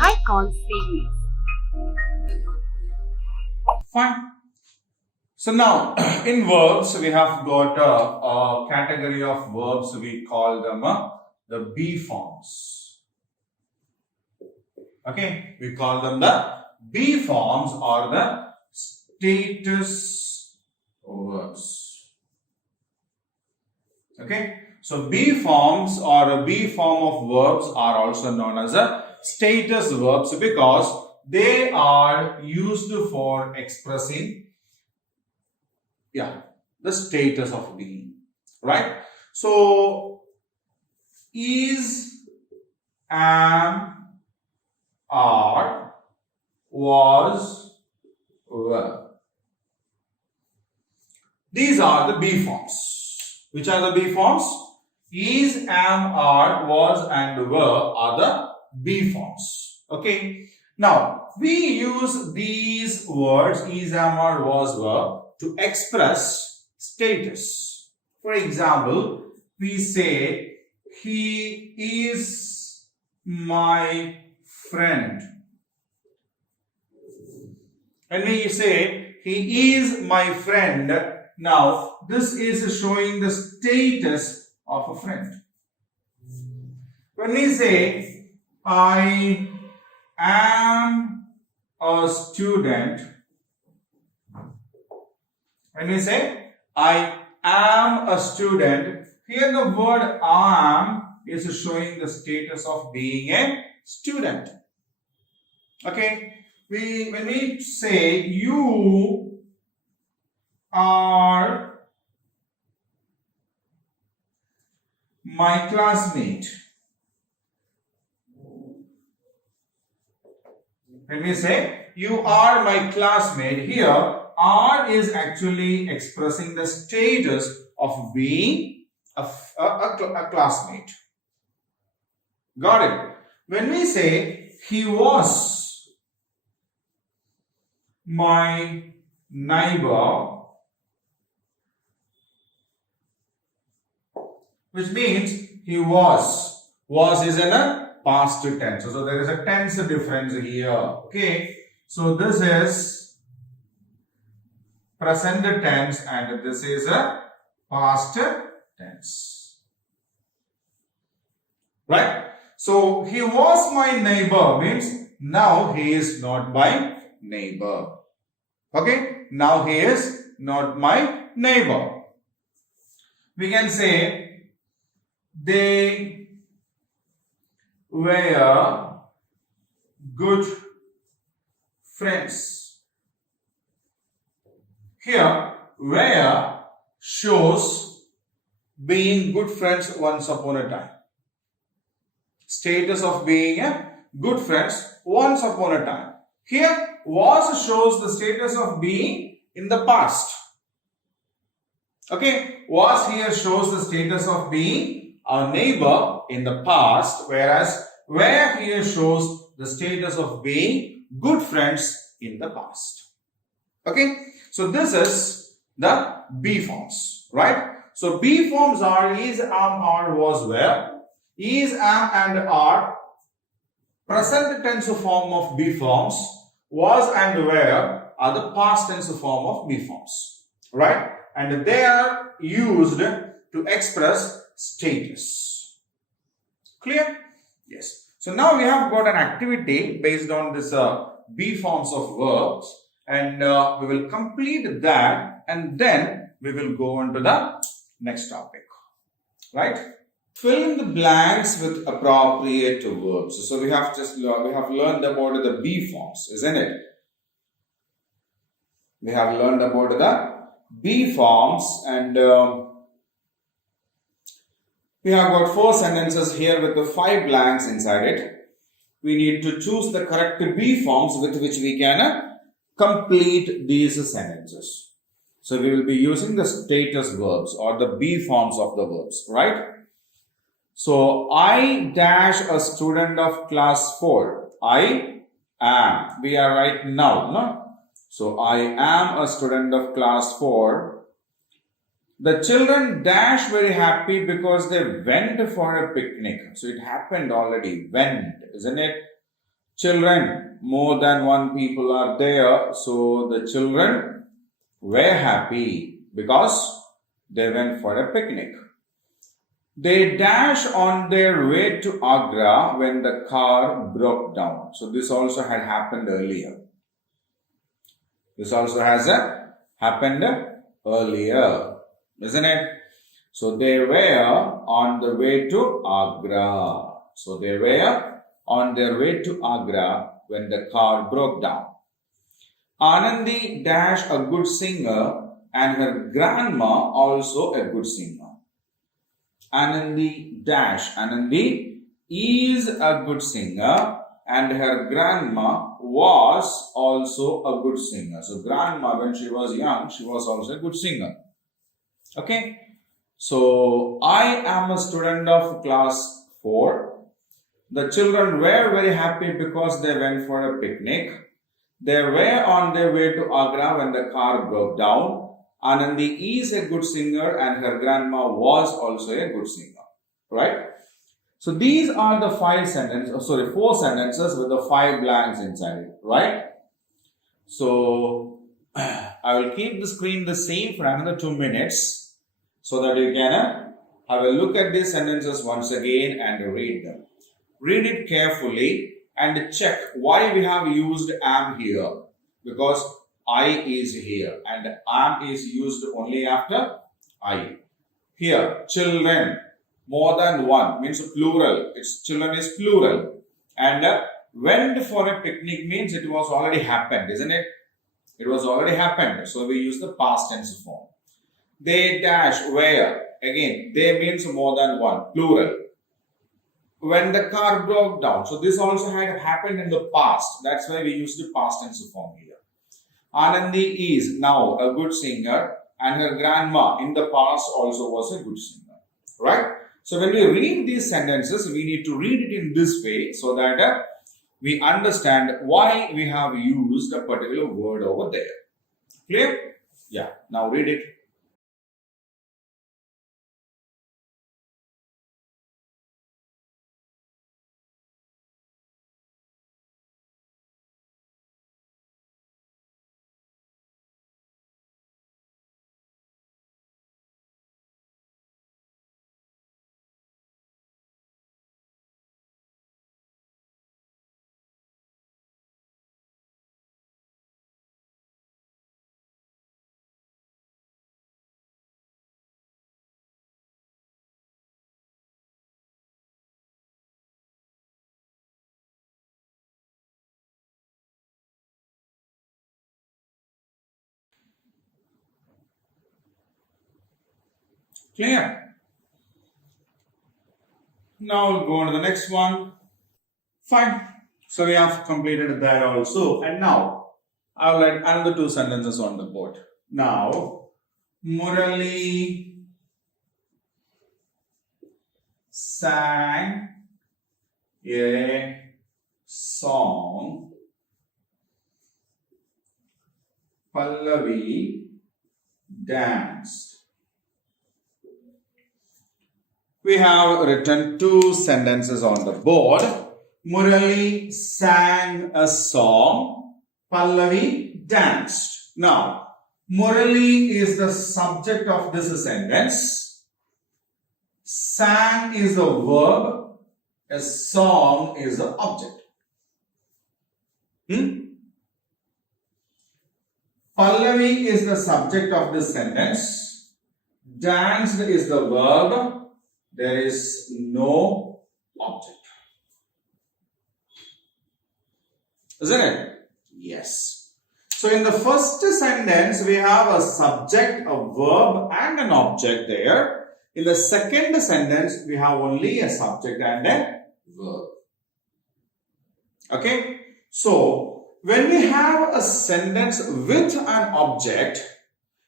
Icon series. Fine. So now in verbs we have got a category of verbs, we call them the be forms. Okay, we call them the be forms or the status verbs. Okay, so be forms or a be form of verbs are also known as a status verbs because they are used for expressing the status of being, right? So is, am, are, was, were. These are the be forms. Which are the be forms? Is, am, are, was and were are the be forms. Okay. Now we use these words is, am, are, was, were to express status. For example, we say he is my friend. When we say he is my friend, now this is showing the status of a friend. When we say I am a student, when we say I am a student, here the word am is showing the status of being a student. Okay, when we say you are my classmate, when we say you are my classmate, here are is actually expressing the status of being a classmate. Got it? When we say he was my neighbor, which means he was is in a past tense. So there is a tense difference here. Okay. So this is present tense and this is a past tense. Right? So he was my neighbor means now he is not my neighbor. Okay? Now he is not my neighbor. We can say they were good friends. Here, where shows being good friends once upon a time. Status of being a good friends once upon a time. Here, was shows the status of being in the past. Okay, was here shows the status of being our neighbor in the past, whereas where here shows the status of being good friends in the past. Okay. So this is the be forms, right? So be forms are is, am, are, was, were. Is, am and are present tense form of be forms. Was and were are the past tense form of be forms, right? And they are used to express status. Clear? Yes. So now we have got an activity based on this be forms of verbs. And we will complete that and then we will go on to the next topic. Right? Fill in the blanks with appropriate verbs. So we have learned about the be forms, isn't it? We have learned about the be forms and we have got 4 sentences here with the 5 blanks inside it. We need to choose the correct be forms with which we can complete these sentences. So we will be using the status verbs or the be forms of the verbs, right? So I dash a student of class 4. I am. We are right now, no? So I am a student of class 4. The children dash very happy because they went for a picnic. So it happened already. Went, isn't it? Children, more than one people are there. So the children were happy because they went for a picnic. They dashed on their way to Agra when the car broke down. So this also had happened earlier. This also has happened earlier, isn't it? So they were on the way to Agra. So they were on their way to Agra when the car broke down. Anandi dash a good singer and her grandma also a good singer. Anandi dash. Anandi is a good singer and her grandma was also a good singer. So grandma, when she was young, she was also a good singer. Okay. So I am a student of class 4. The children were very happy because they went for a picnic. They were on their way to Agra when the car broke down. Anandi is a good singer and her grandma was also a good singer. Right? So these are the 4 sentences with the 5 blanks inside it. Right? So I will keep the screen the same for another 2 minutes so that you can have a look at these sentences once again and read them. Read it carefully and check why we have used am here, because I is here and am is used only after I. Here, children, more than one means plural. Its children is plural. And went for a picnic means it was already happened, isn't it? It was already happened. So we use the past tense form. They dash where. Again, they means more than one, plural. When the car broke down. So this also had happened in the past. That's why we use the past tense form here. Anandi is now a good singer and her grandma in the past also was a good singer. Right? So when we read these sentences, we need to read it in this way so that we understand why we have used a particular word over there. Clear? Yeah. Now read it. Clear? Now we'll go on to the next one. Fine. So we have completed that also. And now I will write another 2 sentences on the board. Now, Murali sang a song. Pallavi danced. We have written 2 sentences on the board. Murali sang a song. Pallavi danced. Now, Murali is the subject of this sentence. Sang is the verb. A song is the object. Pallavi is the subject of this sentence. Danced is the verb. There is no object. Isn't it? Yes. So in the first sentence, we have a subject, a verb and an object there. In the second sentence, we have only a subject and a verb. Okay. So when we have a sentence with an object,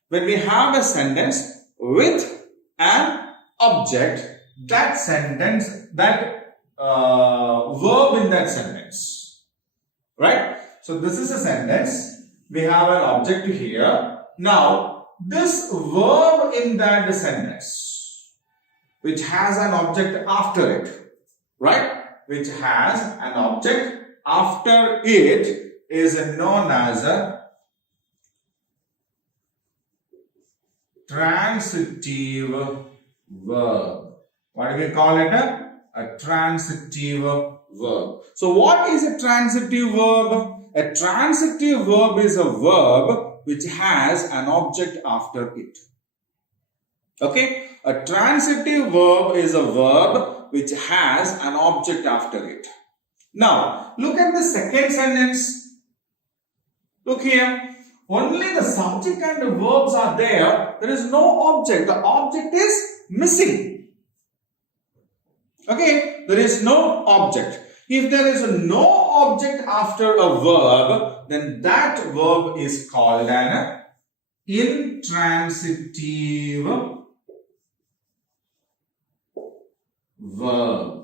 when we have a sentence with an object, that sentence, that verb in that sentence, right? So this is a sentence. We have an object here. Now, this verb in that sentence, which has an object after it, right? Which has an object after it is known as a transitive verb. What do we call it? A transitive verb. So what is a transitive verb? A transitive verb is a verb which has an object after it. Okay? A transitive verb is a verb which has an object after it. Now, look at the second sentence. Look here. Only the subject and the verbs are there. There is no object. The object is missing. Okay? There is no object. If there is no object after a verb, then that verb is called an intransitive verb.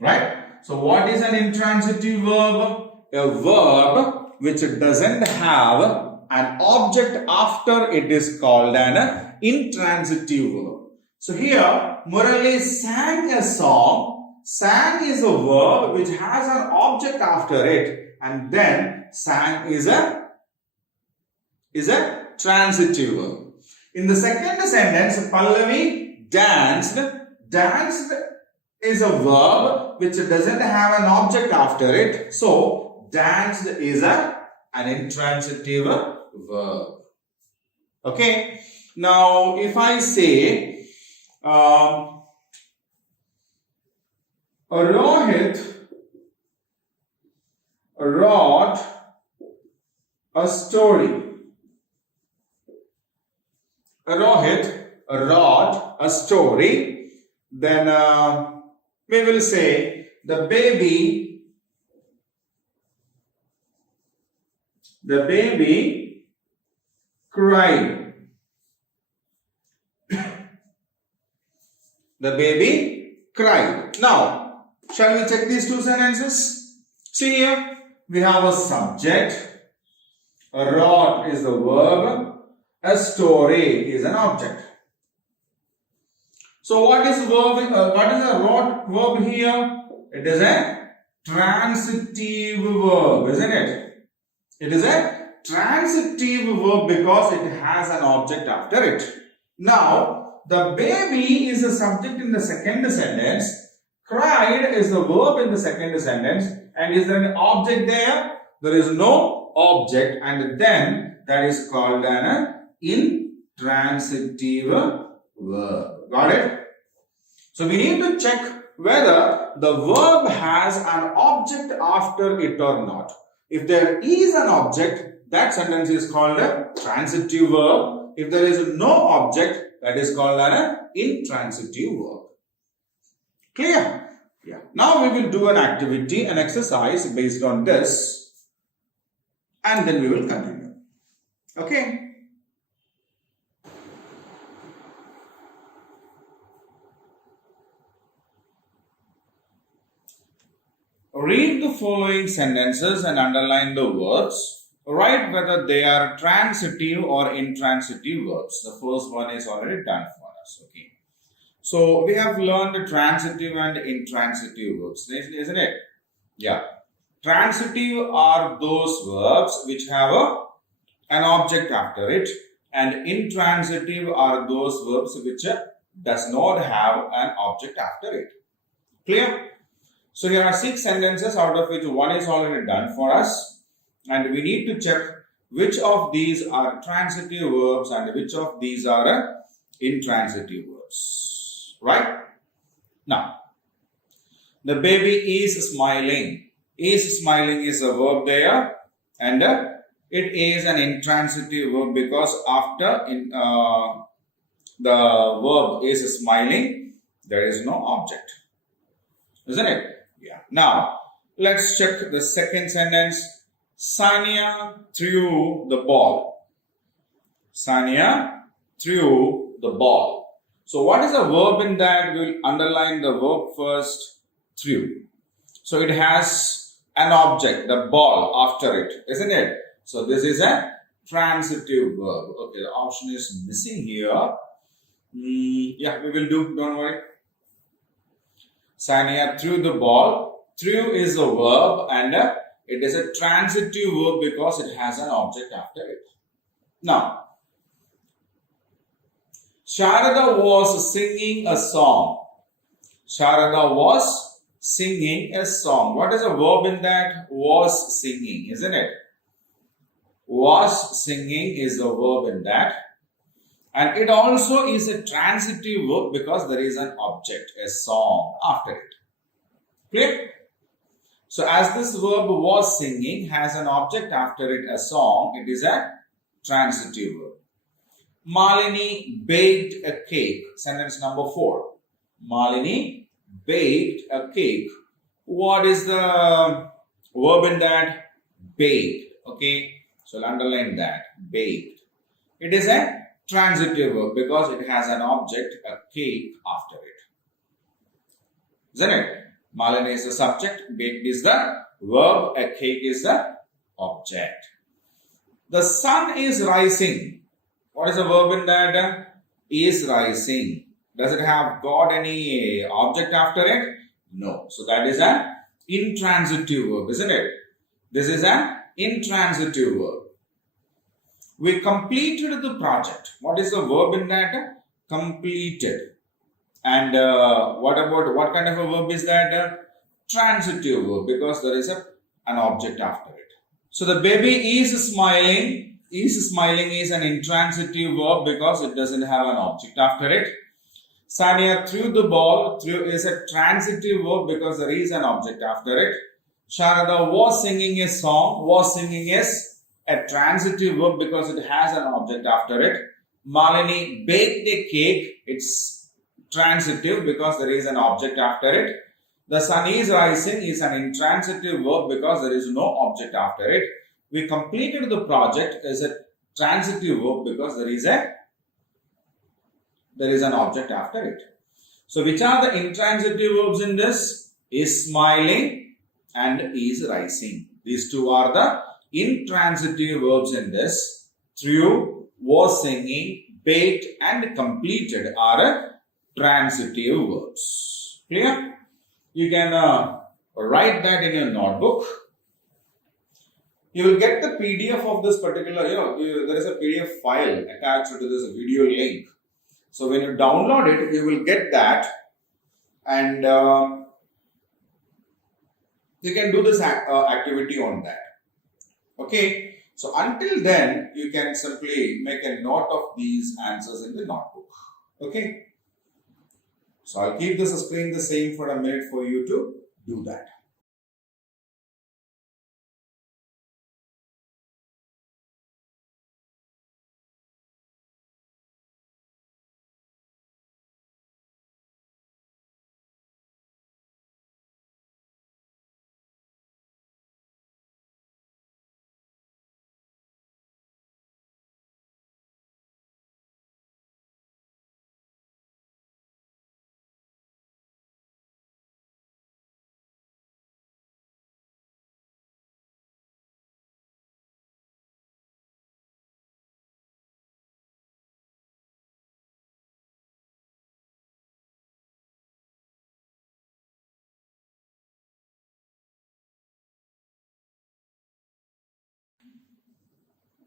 Right? So what is an intransitive verb? A verb which doesn't have an object after it is called an intransitive verb. So here, Murali sang a song. Sang is a verb which has an object after it, and then sang is a transitive verb. In the second sentence, Pallavi danced. Danced is a verb which doesn't have an object after it. So, danced is an intransitive verb. Okay. Now, if I say, Rohit wrote a story. Rohit wrote a story. Then we will say the baby cried. The baby cried. Now, shall we check these two sentences? See here, we have a subject. Wrote is the verb. A story is an object. So what is verb? What is a wrote verb here? It is a transitive verb, isn't it? It is a transitive verb because it has an object after it. Now, the baby is the subject in the second sentence. Cried is the verb in the second sentence. And is there an object there? There is no object, and then that is called an intransitive verb. Got it? So we need to check whether the verb has an object after it or not. If there is an object, that sentence is called a transitive verb. If there is no object, that is called an intransitive verb. Clear? Yeah. Now we will do an activity, an exercise based on this, and then we will continue. Okay? Read the following sentences and underline the words. Write whether they are transitive or intransitive verbs. The first one is already done for us. Okay. So we have learned transitive and intransitive verbs, isn't it? Yeah. Transitive are those verbs which have an object after it, and intransitive are those verbs which does not have an object after it. Clear? So here are 6 sentences, out of which one is already done for us, and we need to check which of these are transitive verbs and which of these are intransitive verbs. Right? Now, the baby is smiling. Is smiling is a verb there, and it is an intransitive verb because after the verb is smiling, there is no object. Isn't it? Yeah. Now, let's check the second sentence. Sania threw the ball. Sania threw the ball. So, what is the verb in that? We'll underline the verb first, threw. So, it has an object, the ball, after it, isn't it? So, this is a transitive verb. Okay, the option is missing here. Yeah, we will do, don't worry. Sania threw the ball. Through is a verb and it is a transitive verb because it has an object after it. Now, Sharada was singing a song. Sharada was singing a song. What is a verb in that? Was singing, isn't it? Was singing is a verb in that. And it also is a transitive verb because there is an object, a song after it. Clear? So as this verb was singing has an object after it, a song, it is a transitive verb. Malini baked a cake. Sentence number 4. Malini baked a cake. What is the verb in that? Baked. Okay. So I'll underline that. Baked. It is a transitive verb because it has an object, a cake after it. Isn't it? Malini is the subject, baked is the verb, a cake is the object. The sun is rising. What is the verb in that? Is rising. Does it have got any object after it? No. So that is an intransitive verb, isn't it? This is an intransitive verb. We completed the project. What is the verb in that? Completed. And what kind of a verb is that? Transitive verb because there is an object after it. So the baby is smiling. Is smiling is an intransitive verb because it doesn't have an object after it. Sania threw the ball. Threw is a transitive verb because there is an object after it. Sharada was singing a song. Was singing is a transitive verb because it has an object after it. Malini baked a cake. It's transitive because there is an object after it. The sun is rising is an intransitive verb because there is no object after it. We completed the project is a transitive verb because there is an object after it. So which are the intransitive verbs in this? Is smiling and is rising. These two are the intransitive verbs in this. Threw, was singing, baked and completed are transitive verbs. Clear? You can write that in your notebook. You will get the PDF of this particular, there is a PDF file attached to this video link. So when you download it, you will get that and you can do this activity on that. Okay. So until then, you can simply make a note of these answers in the notebook. Okay. So I'll keep this screen the same for a minute for you to do that.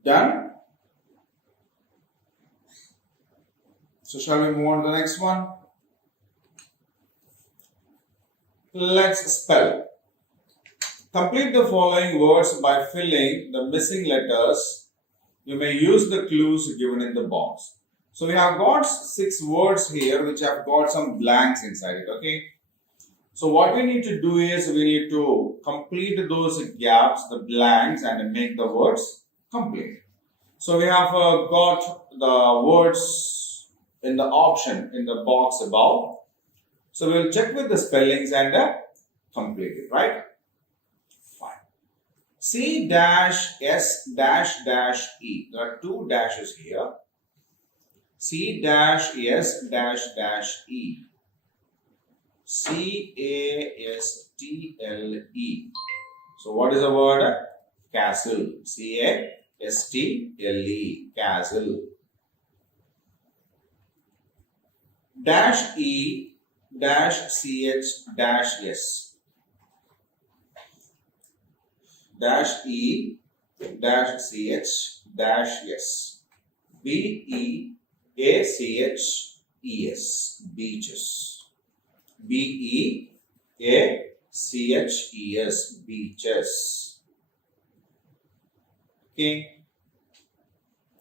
Done? So shall we move on to the next one? Let's spell. Complete the following words by filling the missing letters. You may use the clues given in the box. So we have got 6 words here which have got some blanks inside it. Okay. So what we need to do is we need to complete those gaps, the blanks, and make the words complete. So we have got the words in the option in the box above. So we will check with the spellings and complete it, right? Fine. C dash S dash dash E. There are 2 dashes here. C dash S dash dash E. C-A-S-T-L-E. So what is the word? Castle. C-A-S-T-L-E. Castle. Dash E dash C-H dash S. dash E dash CH dash S. BEACHES. Beaches. BEACHES. Beaches. Okay.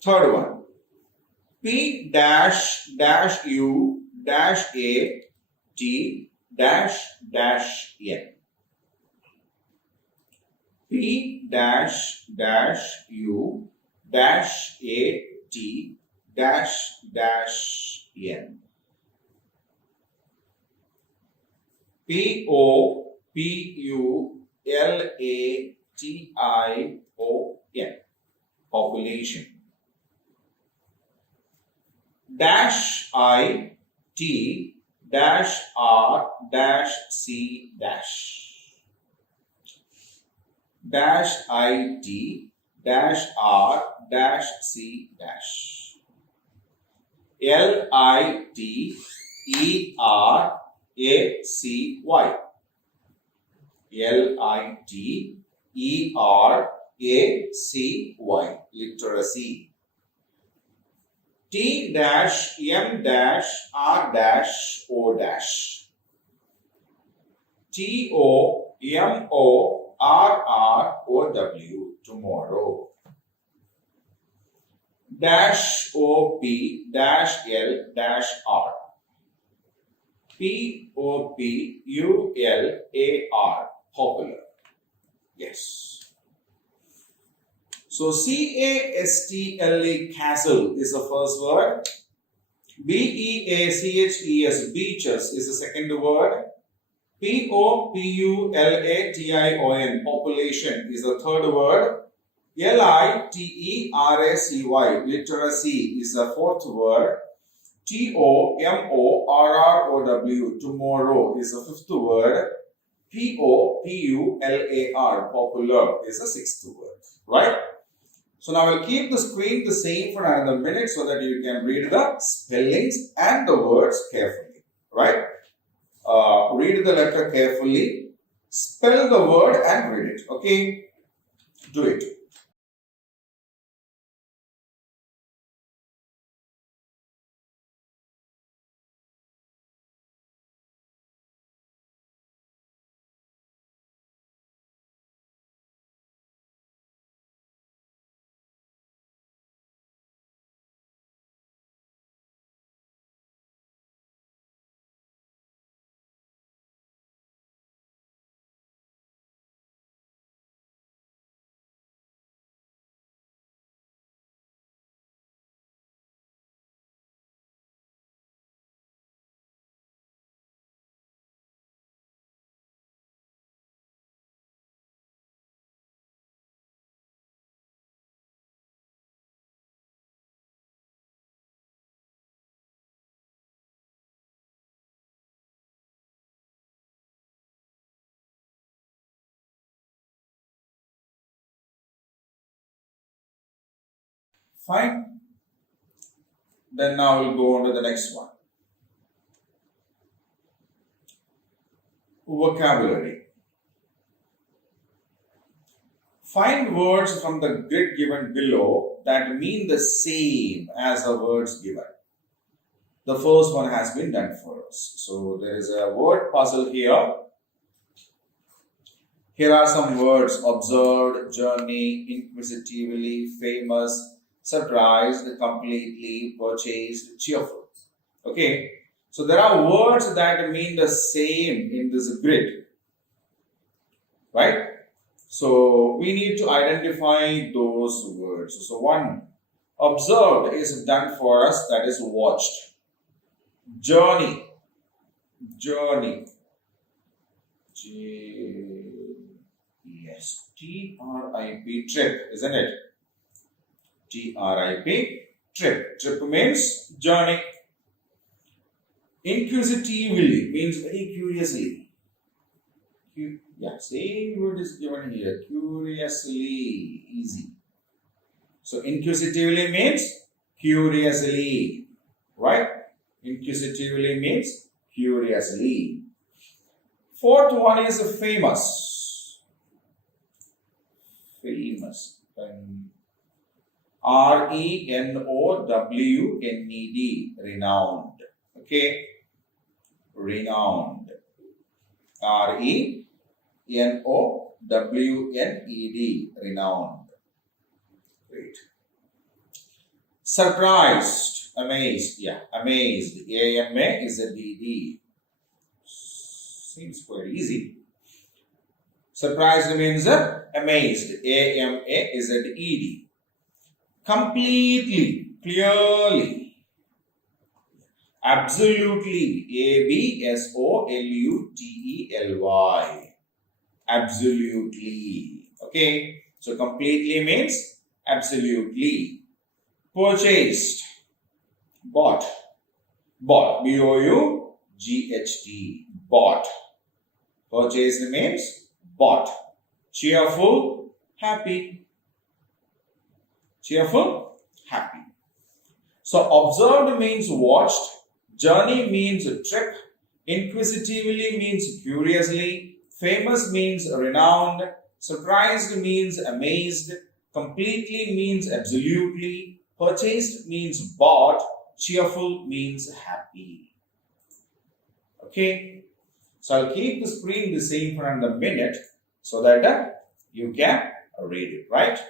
Third one. P dash dash U dash A T dash dash N. P dash dash U dash A T dash dash N. P O P U L A T I O N. Population. Dash I T dash R dash C dash. Dash I T dash R dash C dash. L I T E R A C Y. L I T E R A C Y. Literacy. T dash M dash R dash O dash. T O M O R R O W. Tomorrow. Dash O P dash L dash R. P O P U L A R. Popular. Yes. So CASTLE, castle, is the first word. BEACHES, beaches, is the second word. POPULATION, population, is the third word. LITERACY, literacy, is the fourth word. TOMORROW, tomorrow, is the fifth word. POPULAR, popular, is the sixth word. Right? So now I'll keep the screen the same for another minute so that you can read the spellings and the words carefully. Right? Read the letter carefully, spell the word and read it. Okay? Do it. Fine. Then now we'll go on to the next one. Vocabulary. Find words from the grid given below that mean the same as the words given. The first one has been done for us. So there is a word puzzle here. Here are some words: observed, journey, inquisitively, famous, surprised, completely, purchased, cheerful. Okay. So there are words that mean the same in this grid. Right? So we need to identify those words. So one, observed, is done for us, that is watched. Journey. Journey. Yes. TRIP. Trip, isn't it? TRIP. Trip. Trip means journey. Inquisitively means very curiously. Yeah, same word is given here. Curiously. Easy. So inquisitively means curiously. Right? Inquisitively means curiously. Fourth one is famous. R-E-N-O-W-N-E-D, renowned. Okay, renowned. R-E-N-O-W-N-E-D, renowned. Great. Surprised, amazed. Yeah, amazed. A-M-A-Z-D-D. Seems quite easy. Surprised means amazed. A-M-A-Z-E-D. Completely, clearly, absolutely. A-B-S-O-L-U-T-E-L-Y. Absolutely. Okay, so completely means absolutely. Purchased, bought, bought, B-O-U-G-H-T, bought. Purchased means bought. Cheerful, happy. Cheerful, happy. So observed means watched, journey means trip, inquisitively means curiously, famous means renowned, surprised means amazed, completely means absolutely, purchased means bought, cheerful means happy. Okay, so I'll keep the screen the same for another minute so that you can read it, right?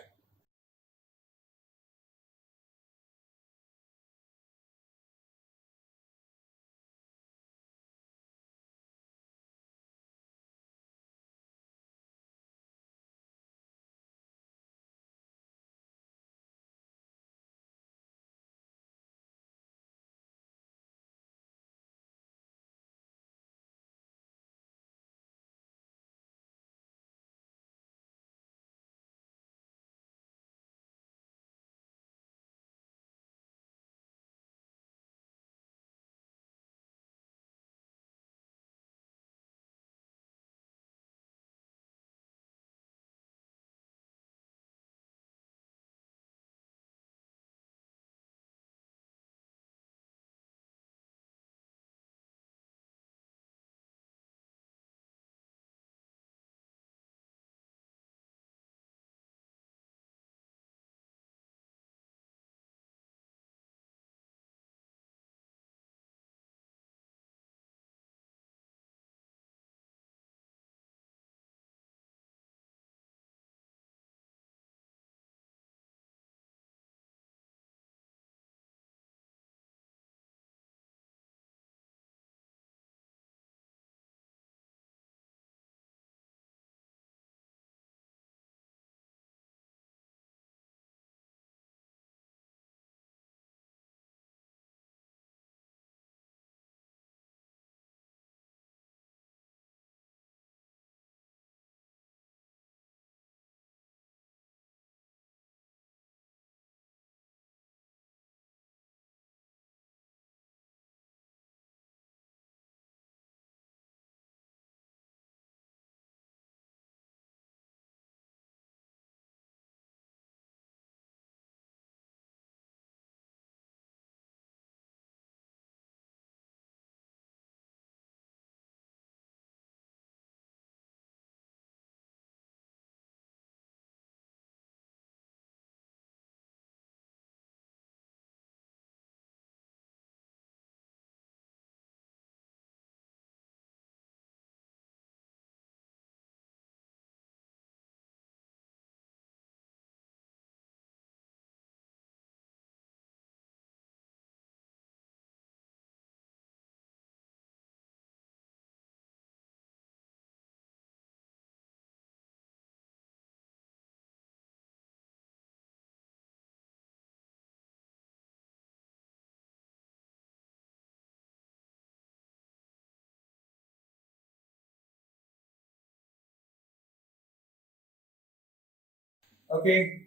Okay,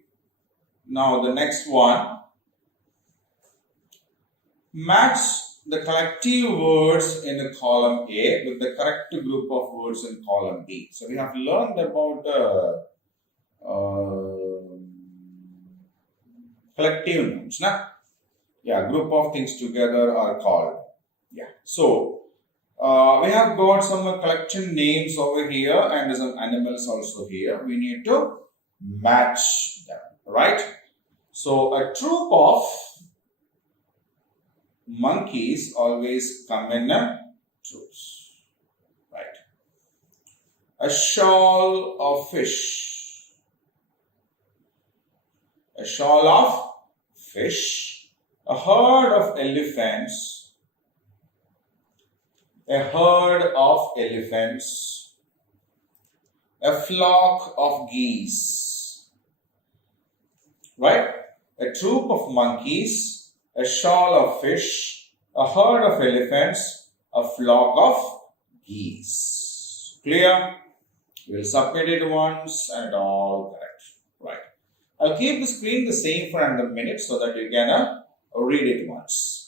now the next one. Match the collective words in the column A with the correct group of words in column B. So we have learned about collective nouns. Na? Yeah, group of things together are called. Yeah. So we have got some collection names over here and some animals also here. We need to match them. right? So a troop of monkeys always come in troops, right? A shoal of fish, a shoal of fish, a herd of elephants, a herd of elephants, a flock of geese, right? A troop of monkeys, a shoal of fish, a herd of elephants, a flock of geese. Clear? We'll submit it once and all correct. Right. I'll keep the screen the same for another minute so that you can read it once.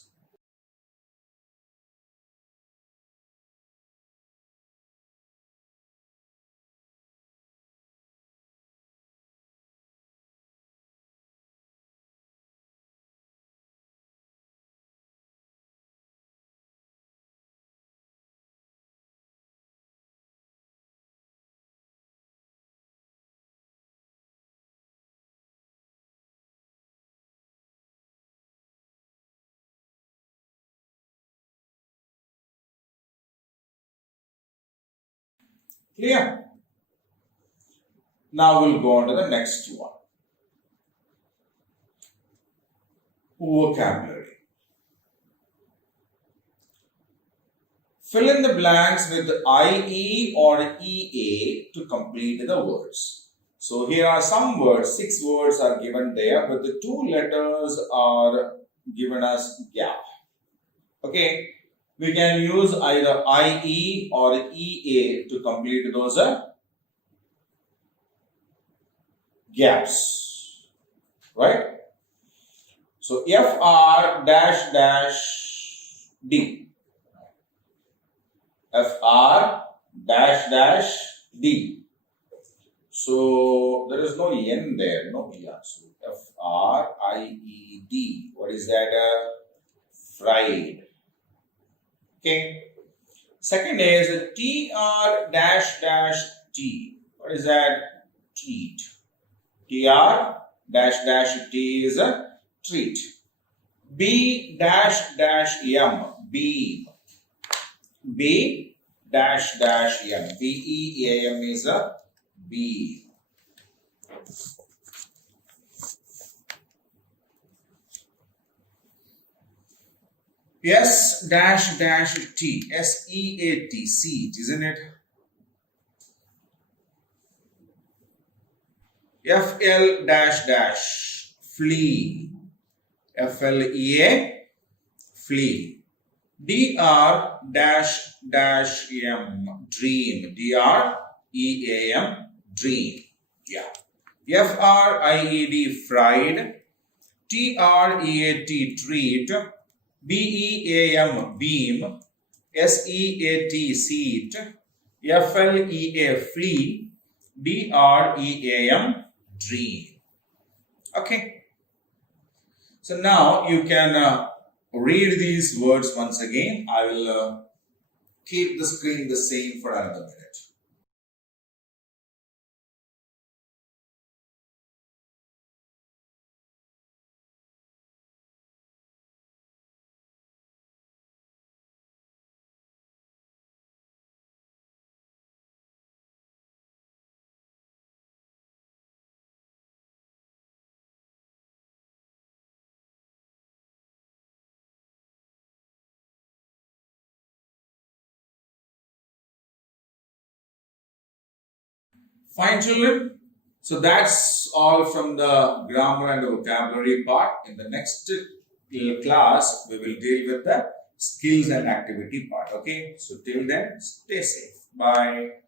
Clear? Now we'll go on to the next one. Vocabulary. Fill in the blanks with IE or EA to complete the words. So here are some words, 6 words are given there, but the 2 letters are given as gap. Okay, we can use either IE or EA to complete those gaps, right? So FR dash dash D, FR dash dash D. So there is no N there, no ER. So FRIED. What is that? Fried. Okay. Second is TR dash dash T. What is that? Treat. TR dash dash T is a treat. B dash dash M. Beam. B dash dash M. BEAM is a beam. S dash dash T. SEAT. Seat, isn't it? FL dash dash. Flea. FLEA. Flea. DR dash dash M. Dream. DREAM. Dream. Yeah. FRIED. Fried. TREAT. Treat. BEAM. Beam. SEAT. Seat. FLEA. Flea. DREAM. Dream. Okay. So now you can read these words once again. I will keep the screen the same for another minute. Fine, children. So that's all from the grammar and the vocabulary part. In the next class, we will deal with the skills and activity part. Okay. So till then, stay safe. Bye.